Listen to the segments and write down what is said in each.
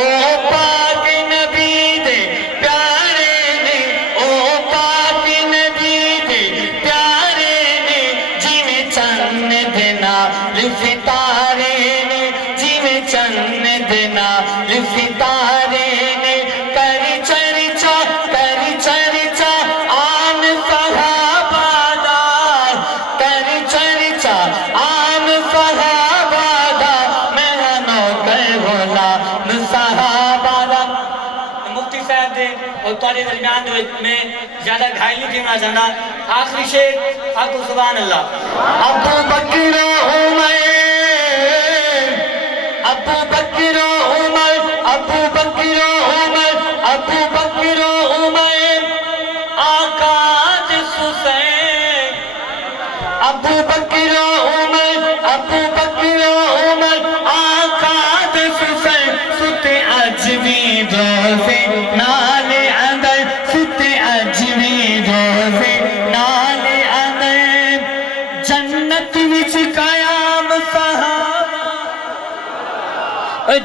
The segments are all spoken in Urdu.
او پاک نبی دے پیارے نے او پاک نبی دے پیارے نے جویں چند نال ستارے نے جویں چند نال ستارے نے کر چرچا عام صحابہ دا کر چرچا عام صحابہ دا میں نوکر غلام صحابہ دا۔ مفتی صاحب دے اور تواڈے درمیان دے میں زیادہ گھائل نہیں دینا چاہنا، آخری شعر آخو سبحان اللہ۔ ابو بکر و عمر ابو بکر و عمر ابو بکر و عمر ابو بکر و عمر آقا حسین ابو بکر و عمر ابو بکر و عمر آقا حسین ست اجوی روزے نال اندر ست اجوی روزے نال اندر جنت وچ قیام صحابہ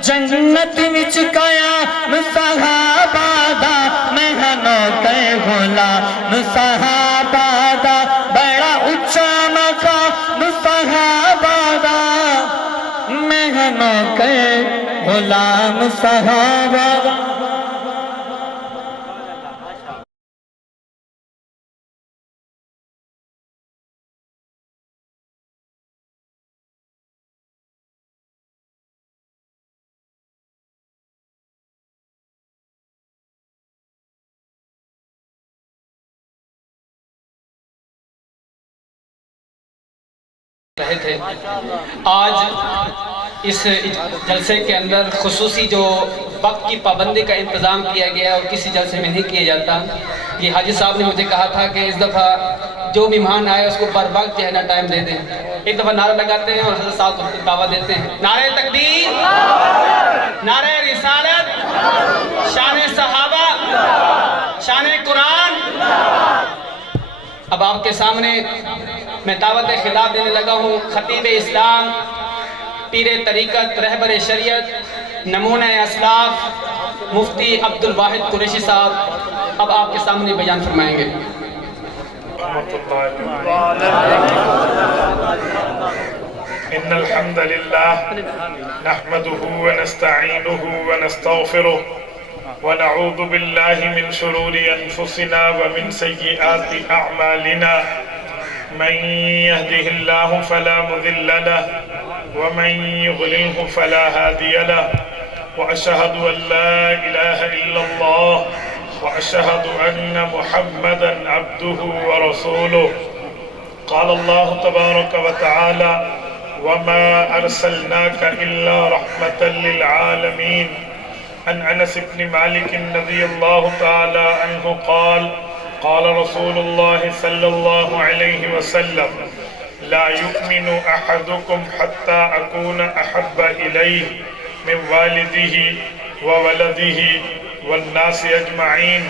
جنت وچ قیام صحابہ دا میں نوکر غلام صحابہ دا بڑا اچھا مقام صحابہ دا میں نوکر غلام صحابہ دا۔ رہے تھے آج اس جلسے کے اندر خصوصی جو وقت کی پابندی کا انتظام کیا گیا اور کسی جلسے میں نہیں کیا جاتا، یہ حاجی صاحب نے مجھے کہا تھا کہ اس دفعہ جو بھی مہمان آئے اس کو بر وقت جو ہے نا ٹائم دے دیں، ایک دفعہ نعرہ لگاتے ہیں اور حضرت صاحب کو دعوت دیتے ہیں۔ نعرہ تکبیر، نعرہ رسالت، شان صحابہ، شان قرآن۔ اب آپ کے سامنے میں دعوت خطاب دینے لگا ہوں خطیب اسلام، پیر طریقت، رہبر شریعت، نمونہ اسلاف، مفتی عبد الواحد قریشی صاحب اب آپ کے سامنے بیان فرمائیں گے۔ ان الحمد للہ نحمده ونستعینه ونستغفره ونعوذ باللہ من شرور انفسنا ومن سیئات اعمالنا من يهده الله فلا مضل له ومن يضلله فلا هادي له واشهد ان لا اله الا الله واشهد ان محمدا عبده ورسوله قال الله تبارك وتعالى وما ارسلناك الا رحمة للعالمين عن انس بن مالك رضي الله تعالى عنه قال قال رسول الله صلى الله عليه وسلم لا يؤمن أحدكم حتى أكون أحب إليه من والده وولده والناس أجمعين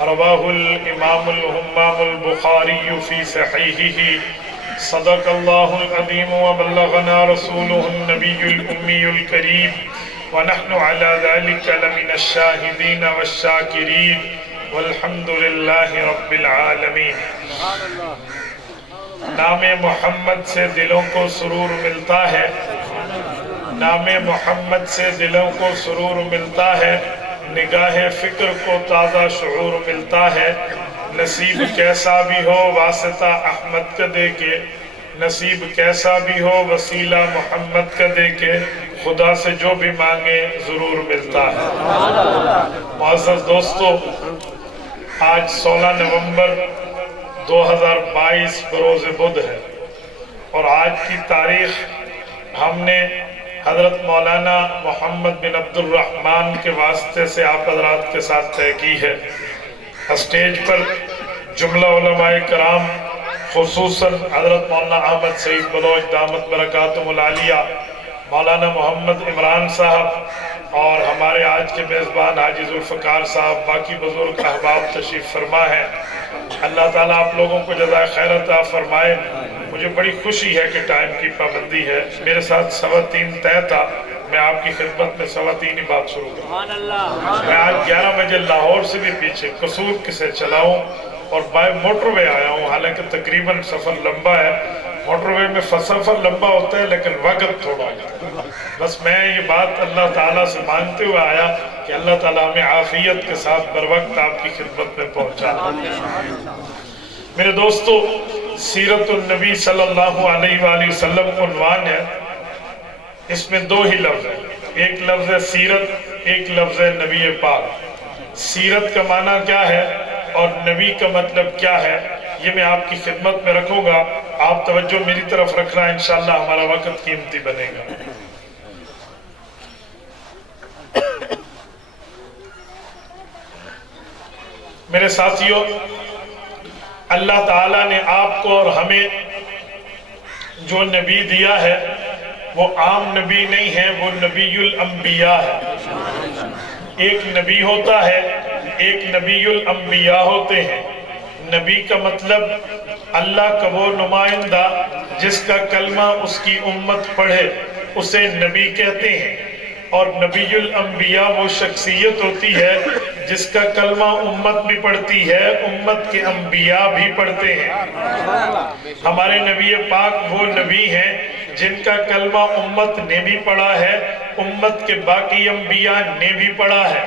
رواه الإمام الهمام البخاري في صحيحه صدق الله العظيم وبلغنا رسوله النبي الأمي الكريم ونحن على ذلك لمن الشاهدين والشاكرين والحمد للہ رب العالمین۔ نام محمد سے دلوں کو سرور ملتا ہے، نام محمد سے دلوں کو سرور ملتا ہے، نگاہ فکر کو تازہ شعور ملتا ہے۔ نصیب کیسا بھی ہو واسطہ احمد کا دے کے، نصیب کیسا بھی ہو وسیلہ محمد کا دے کے، خدا سے جو بھی مانگے ضرور ملتا ہے۔ معزز دوستو، آج 16 نومبر 2022 بروز بدھ ہے اور آج کی تاریخ ہم نے حضرت مولانا محمد بن عبد الرحمن کے واسطے سے آپ حضرات کے ساتھ طے کی ہے۔ اسٹیج پر جملہ علماء کرام خصوصاً حضرت مولانا احمد سعید بلوچ دامت برکاتہم العالیہ، مولانا محمد عمران صاحب اور ہمارے آج کے میزبان حاجی ذوالفقار صاحب، باقی بزرگ احباب تشریف فرما ہے۔ اللہ تعالیٰ آپ لوگوں کو جزائے خیر عطا فرمائے۔ مجھے بڑی خوشی ہے کہ ٹائم کی پابندی ہے، میرے ساتھ 3:15 طے تھا، میں آپ کی خدمت میں 3:15 بات شروع کروں. میں آج 11 بجے لاہور سے بھی پیچھے قصور سے چلاؤں اور بائی موٹر وے آیا ہوں. حالانکہ تقریباً سفر لمبا ہے. موٹر وے میں سفر لمبا ہوتا ہے لیکن وقت تھوڑا ہوتا ہے. بس میں یہ بات اللہ تعالیٰ سے مانگتے ہوئے آیا کہ اللہ تعالیٰ ہمیں عافیت کے ساتھ بر وقت آپ کی خدمت میں پہنچا. میرے دوستو، سیرت النبی صلی اللہ علیہ وآلہ وسلم عنوان ہے. اس میں 2 ہی لفظ ہیں. ایک لفظ ہے سیرت، ایک لفظ ہے نبی پاک. سیرت کا معنی کیا ہے اور نبی کا مطلب کیا ہے، یہ میں آپ کی خدمت میں رکھوں گا. آپ توجہ میری طرف رکھنا، انشاءاللہ ہمارا وقت قیمتی بنے گا. میرے ساتھیوں، اللہ تعالیٰ نے آپ کو اور ہمیں جو نبی دیا ہے وہ عام نبی نہیں ہے، وہ نبی الانبیاء ہے. ایک نبی ہوتا ہے، ایک نبی الانبیاء ہوتے ہیں. نبی کا مطلب اللہ کا وہ نمائندہ جس کا کلمہ اس کی امت پڑھے اسے نبی کہتے ہیں. اور نبی الانبیاء وہ شخصیت ہوتی ہے جس کا کلمہ امت بھی پڑھتی ہے، امت کے انبیاء بھی پڑھتے ہیں. ہمارے نبی پاک وہ نبی ہیں جن کا کلمہ امت نے بھی پڑھا ہے، امت کے باقی انبیاء نے بھی پڑھا ہے.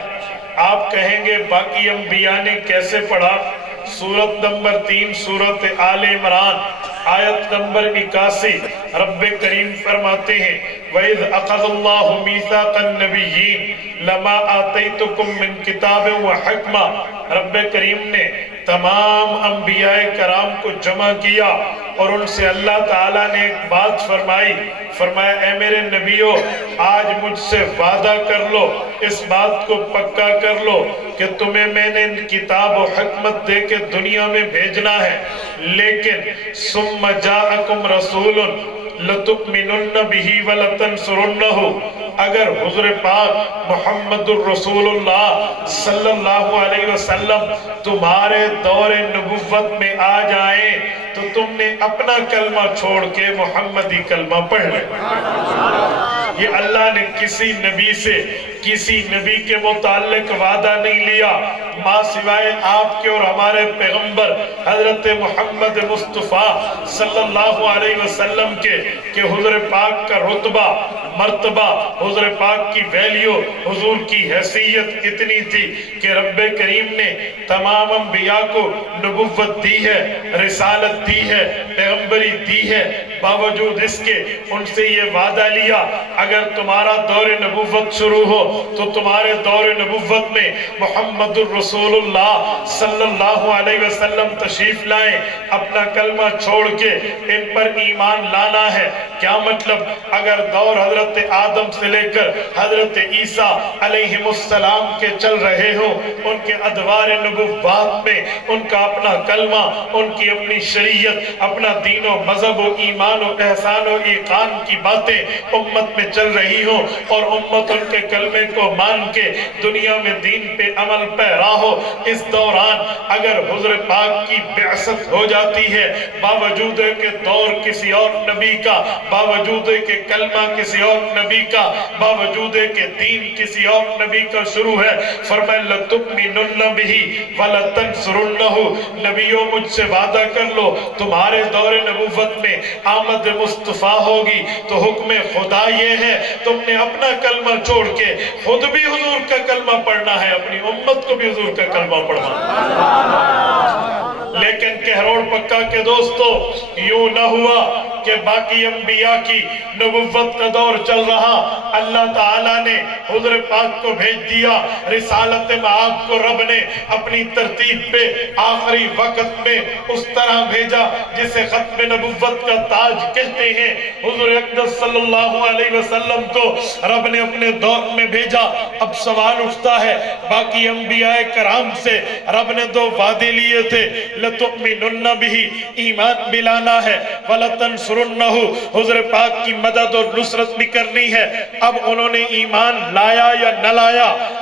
آپ کہیں گے باقی انبیاء نے کیسے پڑھا؟ سورت نمبر 3 سورت آل عمران آیت نمبر 81 رب کریم فرماتے ہیں وَإِذْ أَخَذَ اللَّهُ مِيثَاقَ النَّبِيِّينَ لَمَا آتَيْتُكُم مِّن كِتَابٍ وَحِكْمَةٍ. رب کریم نے تمام انبیاء کرام کو جمع کیا اور ان سے اللہ تعالیٰ نے ایک بات فرمایا اے میرے نبیوں، آج مجھ سے وعدہ کر لو، اس بات کو پکا کر لو کہ تمہیں میں نے کتاب و حکمت دے کے دنیا میں بھیجنا ہے، لیکن ثم جاءکم رسول لتؤمنن به ولتنصرنه. اگر حضور پاک محمد الرسول اللہ صلی اللہ علیہ وسلم تمہارے دور نبوت میں آ جائیں تو تم نے اپنا کلمہ چھوڑ کے محمدی کلمہ پڑھ لیں. یہ اللہ نے کسی نبی سے کسی نبی کے متعلق وعدہ نہیں لیا ماں سوائے آپ کے اور ہمارے پیغمبر حضرت محمد مصطفیٰ صلی اللہ علیہ وسلم کے کہ حضور پاک کا رتبہ مرتبہ، حضور پاک کی ویلیو، حضور کی حیثیت اتنی تھی کہ رب کریم نے تمام انبیاء کو نبوت دی ہے، رسالت دی ہے، پیغمبری دی ہے. باوجود اس کے ان سے یہ وعدہ لیا اگر تمہارا دور نبوت شروع ہو تو تمہارے دور نبوت میں محمد الرسول اللہ صلی اللہ علیہ وسلم تشریف لائیں، اپنا کلمہ چھوڑ کے ان پر ایمان لانا ہے. کیا مطلب؟ اگر دور حضرت آدم سے لے کر حضرت عیسیٰ علیہ السلام کے چل رہے ہوں، ان کے ادوار نبوت میں ان کا اپنا کلمہ، ان کی اپنی شریعت، اپنا دین و مذہب و ایمان و احسان و ایقان کی باتیں امت میں چل رہی ہوں اور امت ان کے کلمے کو مان کے دنیا میں دین پہ عمل پیرا ہو، اس دوران اگر حضور پاک کی بعثت ہو جاتی ہے باوجود ہے کہ دور کسی اور نبی کا، باوجود ہے کہ کلمہ کسی اور نبی کا، باوجود ہے کہ دین کسی اور نبی کا شروع ہے، فرمائے لَتُؤْمِنُنَّ بِهِ وَلَتَنْصُرُنَّهُ. نبیوں مجھ سے وعدہ کر لو تمہارے دور نبوت میں آمد مصطفیٰ ہوگی تو حکم خدا یہ ہے تم نے اپنا کلمہ چھوڑ کے خود بھی حضور کا کلمہ پڑھنا ہے، اپنی امت کو بھی حضور کا کلمہ پڑھنا. لیکن کہروڑ پکا کے دوستو یوں نہ ہوا کہ باقی انبیاء کی نبوت کا دور چل رہا، اللہ تعالیٰ نے حضور پاک کو بھیج دیا، رسالت معاب کو رب نے اپنی ترتیب پہ آخری وقت میں اس طرح بھیجا جسے ختم نبوت کا تاج کہتے ہیں. حضور اقدس صلی اللہ علیہ وسلم کو رب نے اپنے دور میں بھیجا. اب سوال اٹھتا ہے باقی انبیاء کرام سے رب نے 2 وعدے لیے تھے، لَتُؤْمِنُنَّ بِهِ ایمان بلانا ہے، وَلَتَنْصُرُنَّهُ حضور پاک کی مدد اور نصرت بھی کرنی ہے. اب انہوں نے ایمان لایا یا نہ لایا؟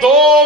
2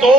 2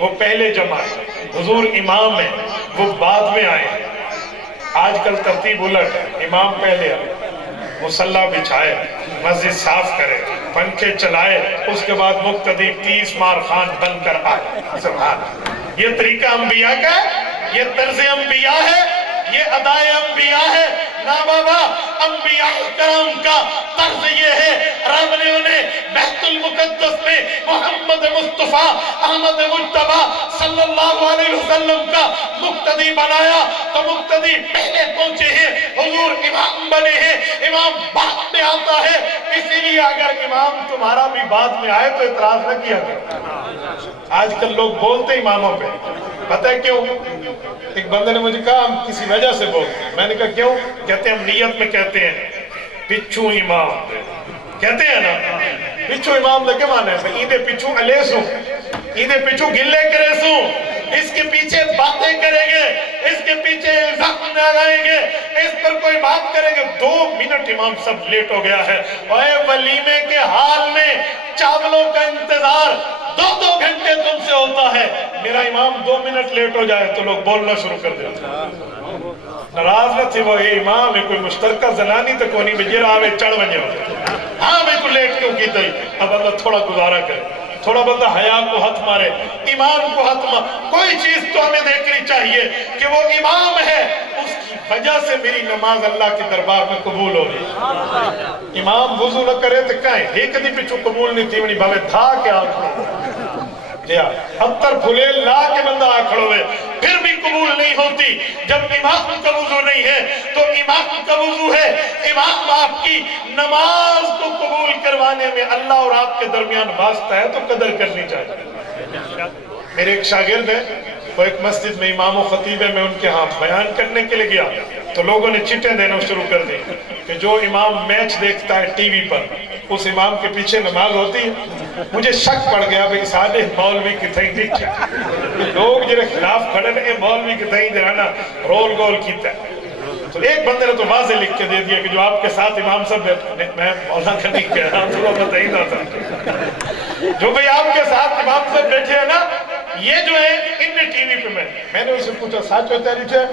وہ پہلے جمع ہے، حضور امام ہے، وہ بعد میں آئے ہیں۔ آج کل ترتیب الٹ ہے، امام پہلے آئے، مصلی بچھائے، مسجد صاف کرے، پنکھے چلائے، اس کے بعد مقتدی 30 مار خان بن کر آئے۔ سبحان اللہ۔ یہ طریقہ انبیاء کا ہے، یہ طرز انبیاء ہے، یہ ادائے انبیاء ہے۔ نا بابا، انبیاء کرام کا طرز یہ ہے، رب نے انہیں بیت المقدس میں محمد مصطفیٰ احمد مجتبیٰ صلی اللہ علیہ وسلم کا مقتدی بنایا تو مقتدی پہلے پہنچے ہیں، حضور امام بنے ہیں، امام بعد میں آتا ہے۔ اسی لیے اگر امام تمہارا بھی بعد میں آئے تو اعتراض نہ کیا کرو۔ آج کل لوگ بولتے اماموں پہ، پتہ ہے کیوں؟ ایک بندے نے مجھے کہا ہم کسی وجہ سے بولتے ہیں، میں نے کہا کیوں؟ کہتے ہیں ہم نیت میں کہتے ہیں پچھو امام کہتے ہیں نا، پچھو امام لگے مانے ہیں ایدے پچھو علیسوں، ایدے پچھو گلے کرے سوں، اس کے پیچھے باتیں کریں گے، اس کے پیچھے الزام لگائیں گے، اس پر کوئی بات کریں گے۔ 2 منٹ امام سب لیٹ ہو گیا ہے، اے ولیمے کے حال میں چاولوں کا انتظار 2 گھنٹے تم سے ہوتا ہے، میرا امام 2 منٹ لیٹ ہو جائے تو لوگ بولنا شروع کر دیتے ہیں۔ ناراض نہ تھے وہ، اے امام ہے کوئی مشترکہ زنانی تو کونی بجیر آوے چڑھ بنجے ہوتے، ہاں میں تو لیٹ کیوں کی تھی؟ اب اللہ تھوڑا گزارا کرے، تھوڑا بندہ حیا کو ہاتھ مارے، امام کو ہاتھ مارے۔ کوئی چیز تو ہمیں دیکھنی چاہیے کہ وہ امام ہے، اس کی وجہ سے میری نماز اللہ کے دربار میں قبول ہوگی۔ امام وضو نہ کرے تو کہیں ایک دی پچھو قبول نہیں تھی، منی بھاوے تھا کیا جیا اتر پھلے لا کے بندہ آکھڑ ہوئے پھر بھی قبول نہیں ہوتی۔ جب امام کا وضو نہیں ہے تو امام کا وضو ہے، امام آپ کی نماز کو قبول کروانے میں اللہ اور آپ کے درمیان واسطہ ہے تو قدر کرنی چاہیے۔ میرے ایک شاگرد ہے، وہ ایک مسجد میں امام و خطیب ہے، میں ان کے ہاں بیان کرنے کے لیے گیا تو لوگوں نے چٹیں دینا شروع کر دی کہ جو امام میچ دیکھتا ہے ٹی وی پر اس امام کے پیچھے نماز ہوتی ہے۔ مجھے شک پڑ گیا بھئی سارے مولوی کتھائی دیکھا، لوگ جنہیں خلاف کھڑے ہیں مولوی کتھائی دینا رول گول کیتا ہے۔ تو ایک بندے نے تو واضح لکھ کے دے دیا کہ جو آپ کے ساتھ امام صاحب بیٹھے، میں مولانا کا نہیں کہہ رہا ہوں، تو بتائی نہ تھا جو بھئی آپ کے ساتھ امام صاحب بیٹھے ہیں نا، یہ جو ہے ان نے ٹی وی پہ میں نے اسے پوچھا ساتھ ہوتا ہے نیچے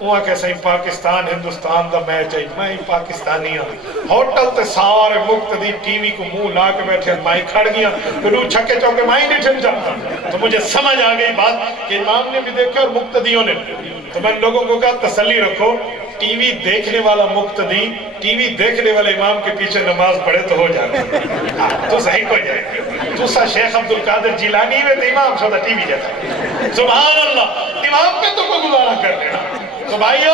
وہاں کہ صحیح پاکستان ہندوستان دا میچ ہے، میں ہی پاکستانی ہوں، ہوٹل تے سارے مقتدی ٹی وی کو منہ لا کے بیٹھے میں کھڑ گیا رو چھکے چوکے میں نہیں ٹھن جاتا۔ تو مجھے سمجھ آ گئی بات کہ امام نے بھی دیکھا اور مقتدیوں نے، تو میں لوگوں کو کہا تسلی رکھو، ٹی وی دیکھنے والا مقتدی ٹی وی دیکھنے والے امام کے پیچھے نماز پڑھے تو ہو جائے تو صحیح ہو جائے۔ دوسرا شیخ عبدالقادر جیلانی ہوئے تو امام سودا ٹی وی جاتا، سبحان اللہ، امام پہ تو کوئی گزارا کر دینا۔ تو بھائیو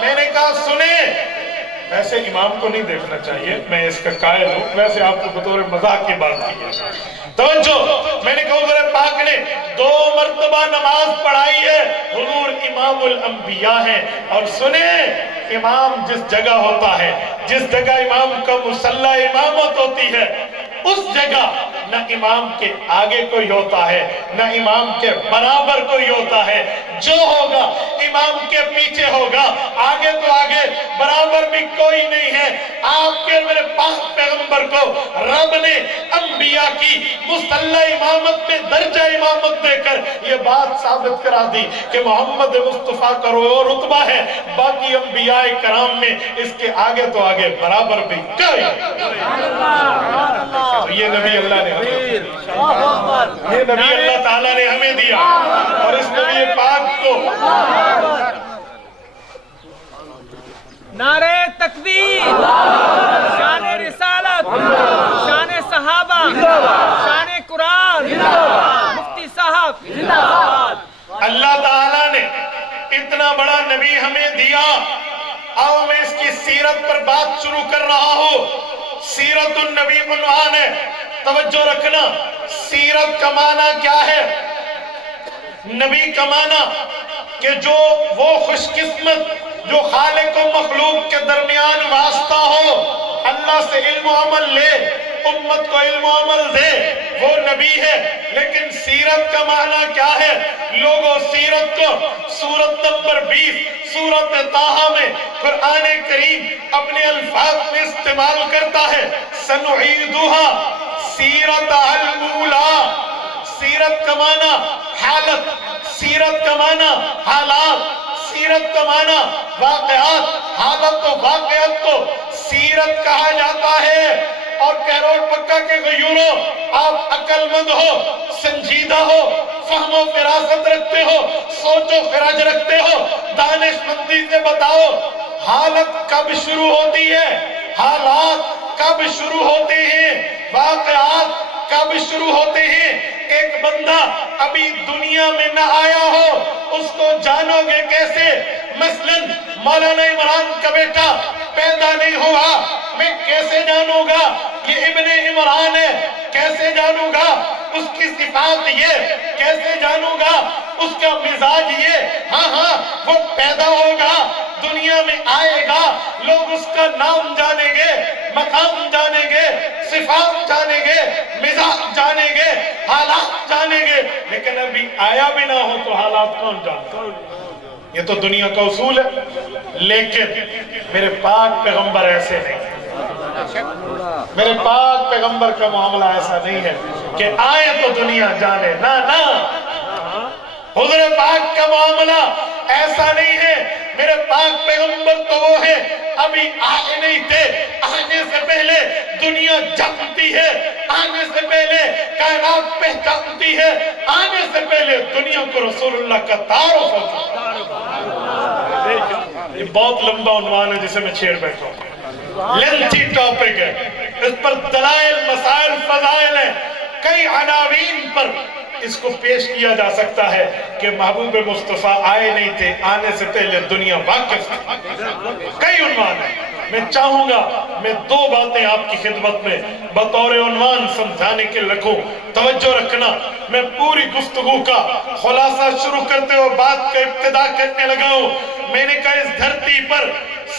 میں نے کہا سنیں، ویسے امام کو نہیں دیکھنا چاہیے، میں اس کا قائل ہوں، ویسے آپ کو بطور مذاق کی بات کی ہے۔ توجہ، میں نے کہا حضور پاک نے 2 مرتبہ نماز پڑھائی ہے، حضور امام الانبیاء ہیں، اور سنیں امام جس جگہ ہوتا ہے، جس جگہ امام کا مصلی امامت ہوتی ہے، اس جگہ نہ امام کے آگے کوئی ہوتا ہے نہ امام کے برابر کوئی ہوتا ہے، جو ہوگا امام کے پیچھے ہوگا، آگے تو آگے برابر بھی کوئی نہیں ہے۔ آپ کے میرے پاک پیغمبر کو رب نے انبیاء کی مصلی امامت میں درجہ امامت دے کر یہ بات ثابت کرا دی کہ محمد مصطفیٰ کا رتبہ ہے، باقی انبیاء کرام میں اس کے آگے تو آگے برابر بھی کوئی تو یہ نبی اللہ نے یہ نبی اللہ تعالیٰ نے ہمیں دیا، اور اس نبی پاک کو نعرہ تکبیر، شان رسالت، شان صحابہ، شان قرآن، مفتی صاحب، اللہ تعالیٰ نے اتنا بڑا نبی ہمیں دیا۔ آؤ میں اس کی سیرت پر بات شروع کر رہا ہوں۔ سیرت النبی عنوان ہے، توجہ رکھنا۔ سیرت کا معنی کیا ہے؟ نبی کا معنی کہ جو وہ خوش قسمت جو خالق و مخلوق کے درمیان واسطہ ہو، اللہ سے علم و عمل لے، امت کو علم و عمل دے، وہ نبی ہے۔ لیکن سیرت کا معنی کیا ہے؟ لوگوں سیرت کو سورت نمبر 20 سورت طٰہٰ میں قرآن کریم اپنے الفاظ میں استعمال کرتا ہے، سنعیدھا سیرتھا الاولیٰ۔ سیرت کا معنی حالت، سیرت کا معنی حالات، سیرت کا معنی واقعات، حالت و واقعات کو سیرت کہا جاتا ہے۔ اور کیرول پکا کے غیوروں، آپ عقل مند ہو، سنجیدہ ہو، فہم و فراست رکھتے ہو، سوچ و خرج رکھتے ہو، دانش مندی سے بتاؤ حالت کب شروع ہوتی ہے، حالات کب شروع ہوتے ہیں، واقعات کب شروع ہوتے ہیں؟ ایک بندہ ابھی دنیا میں نہ آیا ہو، اس کو جانو گے کیسے؟ مثلا مولانا عمران کا بیٹا پیدا نہیں ہوا، میں کیسے جانوں گا یہ ابن عمران ہے؟ کیسے جانوں گا اس کی صفات یہ؟ کیسے جانوں گا اس کا مزاج یہ؟ ہاں وہ پیدا ہوگا، دنیا میں آئے گا، لوگ اس کا نام جانیں گے، مقام جانیں گے، صفات جانیں گے، مزاج جانیں گے، حالات جانیں گے۔ لیکن ابھی آیا بھی نہ ہو تو حالات کون جانتا؟ یہ تو دنیا کا اصول ہے۔ لیکن میرے پاک پیغمبر ایسے نہیں، میرے پاک پیغمبر کا معاملہ ایسا نہیں ہے کہ آئے تو دنیا جانے، نہ حضور پاک کا معاملہ ایسا نہیں ہے۔ میرے پاک پیغمبر تو وہ ہے ابھی آئے نہیں تھے، آنے سے پہلے دنیا جانتی ہے، آنے سے پہلے کائنات پہچانتی ہے، آنے سے پہلے دنیا کو رسول اللہ کا تعارف ہو چکا۔ یہ بہت لمبا عنوان ہے جسے میں چھیڑ بیٹھا ہوں، لینتھی ٹاپک ہے، اس پر دلائل، مسائل، فضائل ہیں، کئی عناوین پر اس کو پیش کیا جا سکتا ہے کہ محبوب مصطفیٰ آئے نہیں تھے، آنے سے پہلے دنیا واقف تھی۔ کئی عنوان ہیں، میں چاہوں گا میں دو باتیں آپ کی خدمت میں بطور عنوان سمجھانے کے رکھوں، توجہ رکھنا۔ میں پوری گفتگو کا خلاصہ شروع کرتے ہوئے بات کا ابتدا کرنے لگا ہوں۔ میں نے کہا اس دھرتی پر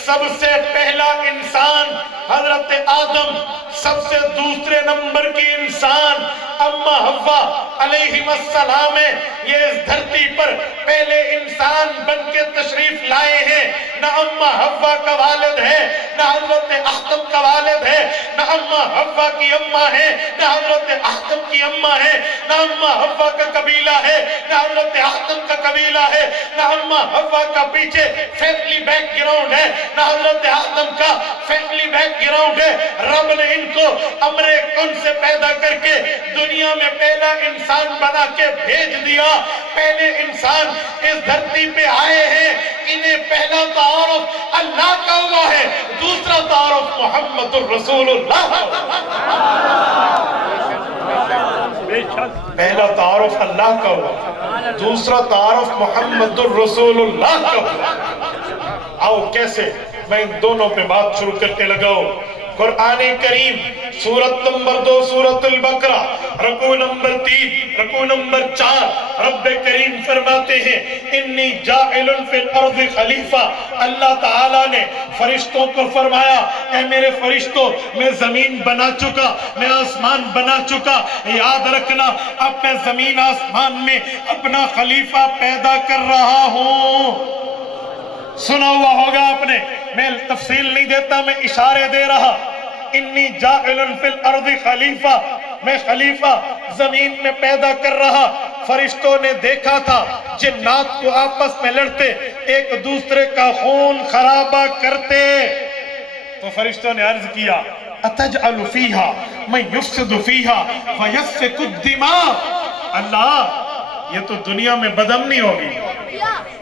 سب سے پہلا انسان حضرت آدم، سب سے دوسرے نمبر کی انسان اما حوا علیہ السلام ہے۔ یہ اس دھرتی پر پہلے انسان بن کے تشریف لائے ہیں۔ نہ اما حوا کا والد ہے، نہ حضرت آدم کا والد ہے، نہ اما حوا کی اماں ہے، نہ حضرت آدم کی اماں ہے، نہ اما حوا کا قبیلہ ہے، نہ حضرت آدم کا قبیلہ ہے، نہ اما حوا کا پیچھے فیملی بیک گراؤنڈ ہے، نہ حضرت آدم کا فیملی بیک گراؤنڈ ہے۔ رب نے ان کو امر کن سے پیدا کر کے دنیا میں پہلا انسان بنا کے بھیج دیا۔ پہلے انسان اس دھرتی پہ آئے ہیں، انہیں پہلا تعارف اللہ کا ہوا ہے، دوسرا تعارف محمد الرسول اللہ۔ پہلا تعارف اللہ کا ہوا، دوسرا تعارف محمد الرسول اللہ کا ہوا۔ آؤ کیسے؟ میں ان دونوں پہ بات شروع کرنے لگا ہوں۔ قرآن کریم سورت نمبر 2 سورت البقرہ رکوع نمبر 3 رکوع نمبر 4 رب کریم فرماتے ہیں انی جاعل فی الارض خلیفہ۔ اللہ تعالیٰ نے فرشتوں کو فرمایا اے میرے فرشتوں میں زمین بنا چکا، میں آسمان بنا چکا، یاد رکھنا اب میں زمین آسمان میں اپنا خلیفہ پیدا کر رہا ہوں۔ سنا ہوا ہوگا آپ نے، میں تفصیل نہیں دیتا، میں اشارے دے رہا۔ انی جاعل فی الارض خلیفہ، میں خلیفہ زمین میں پیدا کر رہا۔ فرشتوں نے دیکھا تھا جنات کو آپس میں لڑتے، ایک دوسرے کا خون خرابہ کرتے، تو فرشتوں نے عرض کیا اتجعل فیہا من یفسد فیہا ویسفک الدماء۔ اللہ یہ تو دنیا میں بدامنی ہوگی،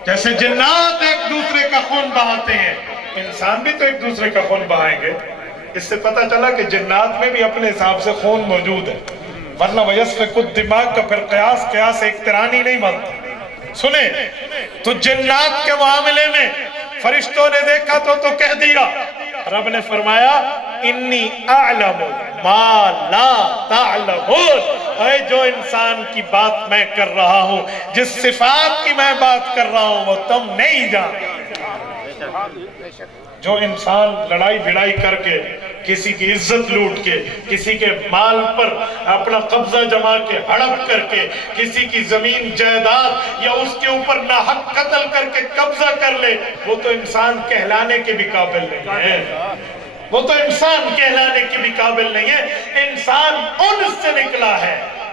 جیسے جنات ایک دوسرے کا خون بہاتے ہیں، انسان بھی تو ایک دوسرے کا خون بہائیں گے۔ اس سے پتہ چلا کہ جنات میں بھی اپنے حساب سے خون موجود ہے، ورنہ وَيَسْفِكُ الدِّمَاء کا پھر قیاس اقترانی نہیں بنتا۔ سنیں تو جنات کے معاملے میں فرشتوں نے دیکھا تو کہہ دیا، رب نے فرمایا انی اعلم ما لا تعلمون۔ اے جو انسان کی بات میں کر رہا ہوں، جس صفات کی میں بات کر رہا ہوں وہ تم نہیں جانتے۔ جو انسان لڑائی بھڑائی کر کے، کسی کی عزت لوٹ کے، کسی کے مال پر اپنا قبضہ جما کے، ہڑپ کر کے، کسی کی زمین جائیداد یا اس کے اوپر ناحق قتل کر کے قبضہ کر لے، وہ تو انسان کہلانے کے بھی قابل نہیں ہے، وہ تو انسان کہلانے کے بھی قابل نہیں ہے۔ انسان ان سے نکلا ہے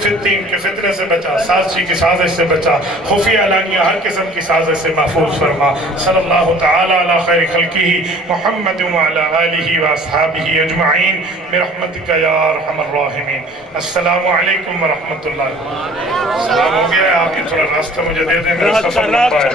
فتین کے فتنے سے بچا، سازشی کی سازش سے بچا، خفیہ علانیہ ہر قسم کی سازش سے محفوظ فرما۔ صلی اللہ تعالی علی خیر خلقہ محمد وعلی آلہ واصحابہ اجمعین برحمتک یا ارحم الراحمین۔ السلام علیکم ورحمۃ اللہ۔ سلام ہو گیا ہے، آپ یہ تھوڑا راستہ مجھے دے دیں، میرا سفر لمبا ہے۔